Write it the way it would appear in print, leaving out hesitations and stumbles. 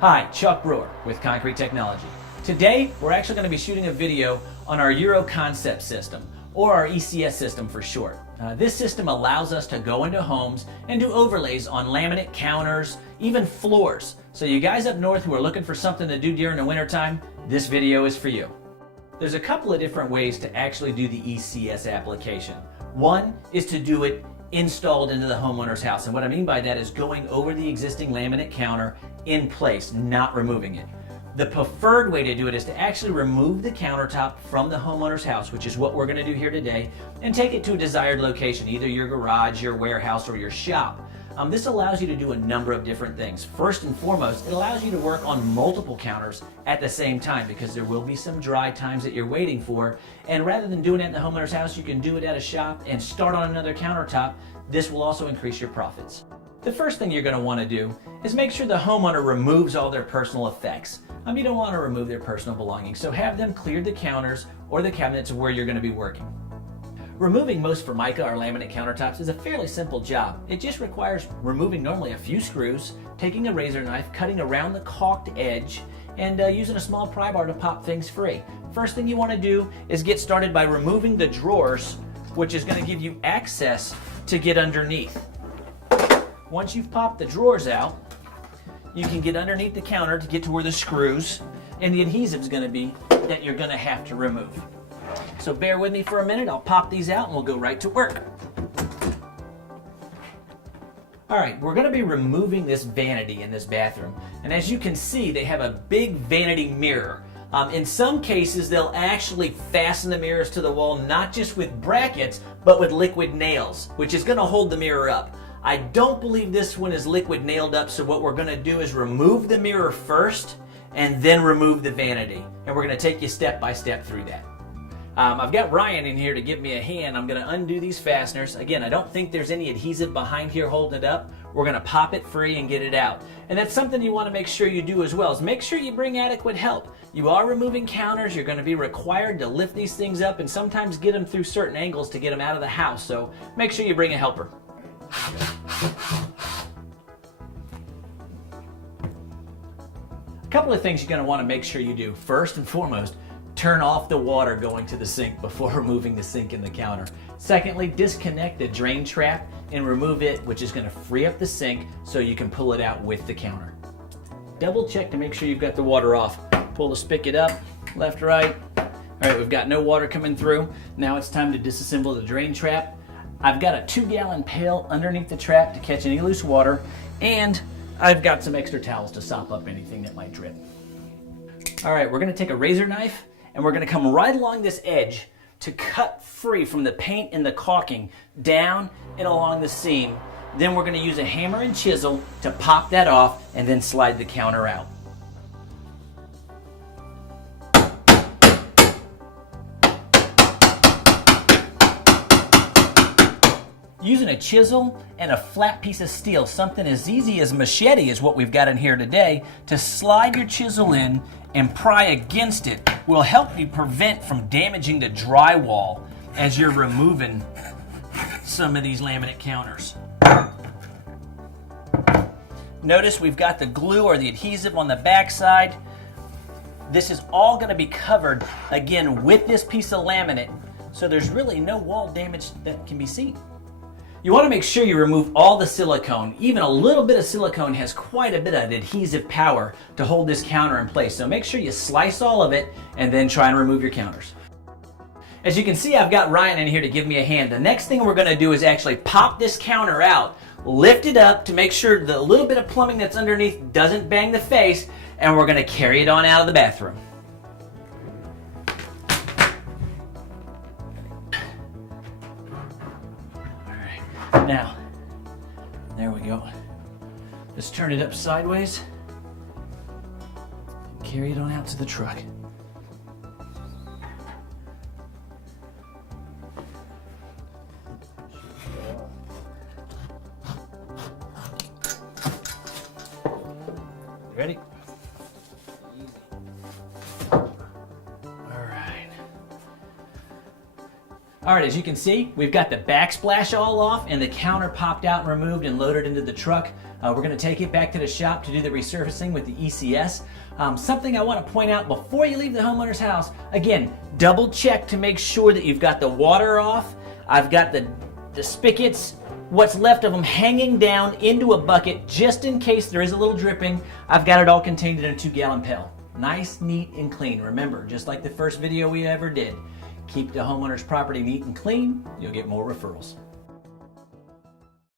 Hi, Chuck Brewer with Concrete Technology. Today, we're actually going to be shooting a video on our Euro Concept system, or our ECS system for short. This system allows us to go into homes and do overlays on laminate counters, even floors. So you guys up north who are looking for something to do during the wintertime, this video is for you. There's a couple of different ways to actually do the ECS application. One is to do it installed into the homeowner's house. And what I mean by that is going over the existing laminate counter in place, not removing it. The preferred way to do it is to actually remove the countertop from the homeowner's house, which is what we're going to do here today, and take it to a desired location, either your garage, your warehouse, or your shop. This allows you to do a number of different things. First and foremost, it allows you to work on multiple counters at the same time because there will be some dry times that you're waiting for. And rather than doing it in the homeowner's house, you can do it at a shop and start on another countertop. This will also increase your profits. The first thing you're going to want to do is make sure the homeowner removes all their personal effects. You don't want to remove their personal belongings, so have them clear the counters or the cabinets of where you're going to be working. Removing most Formica or laminate countertops is a fairly simple job. It just requires removing normally a few screws, taking a razor knife, cutting around the caulked edge, and using a small pry bar to pop things free. First thing you want to do is get started by removing the drawers, which is going to give you access to get underneath. Once you've popped the drawers out, you can get underneath the counter to get to where the screws and the adhesive is going to be that you're going to have to remove. So bear with me for a minute, I'll pop these out and we'll go right to work. All right, we're going to be removing this vanity in this bathroom. And as you can see, they have a big vanity mirror. In some cases, they'll actually fasten the mirrors to the wall, not just with brackets, but with liquid nails, which is going to hold the mirror up. I don't believe this one is liquid nailed up, so what we're going to do is remove the mirror first and then remove the vanity. And we're going to take you step by step through that. I've got Ryan in here to give me a hand. I'm going to undo these fasteners. Again, I don't think there's any adhesive behind here holding it up. We're going to pop it free and get it out. And that's something you want to make sure you do as well, is make sure you bring adequate help. You are removing counters. You're going to be required to lift these things up and sometimes get them through certain angles to get them out of the house. So make sure you bring a helper. A couple of things you're going to want to make sure you do. First and foremost, turn off the water going to the sink before removing the sink and the counter. Secondly, disconnect the drain trap and remove it, which is going to free up the sink so you can pull it out with the counter. Double check to make sure you've got the water off. Pull the spigot up, left, right. All right, we've got no water coming through. Now it's time to disassemble the drain trap. I've got a 2-gallon pail underneath the trap to catch any loose water, and I've got some extra towels to sop up anything that might drip. All right, we're going to take a razor knife and we're going to come right along this edge to cut free from the paint and the caulking down and along the seam. Then we're going to use a hammer and chisel to pop that off and then slide the counter out. Using a chisel and a flat piece of steel, something as easy as machete is what we've got in here today, to slide your chisel in and pry against it will help you prevent from damaging the drywall as you're removing some of these laminate counters. Notice we've got the glue or the adhesive on the back side. This is all going to be covered again with this piece of laminate, so there's really no wall damage that can be seen. You want to make sure you remove all the silicone. Even a little bit of silicone has quite a bit of adhesive power to hold this counter in place. So make sure you slice all of it and then try and remove your counters. As you can see, I've got Ryan in here to give me a hand. The next thing we're going to do is actually pop this counter out, lift it up to make sure the little bit of plumbing that's underneath doesn't bang the face, and we're going to carry it on out of the bathroom. Now, there we go. Let's turn it up sideways and carry it on out to the truck. Ready? All right, as you can see, we've got the backsplash all off and the counter popped out and removed and loaded into the truck. We're going to take it back to the shop to do the resurfacing with the ECS. Something I want to point out before you leave the homeowner's house, again, double check to make sure that you've got the water off. I've got the spigots, what's left of them, hanging down into a bucket just in case there is a little dripping. I've got it all contained in a 2-gallon pail. Nice, neat, and clean. Remember, just like the first video we ever did, keep the homeowner's property neat and clean, you'll get more referrals.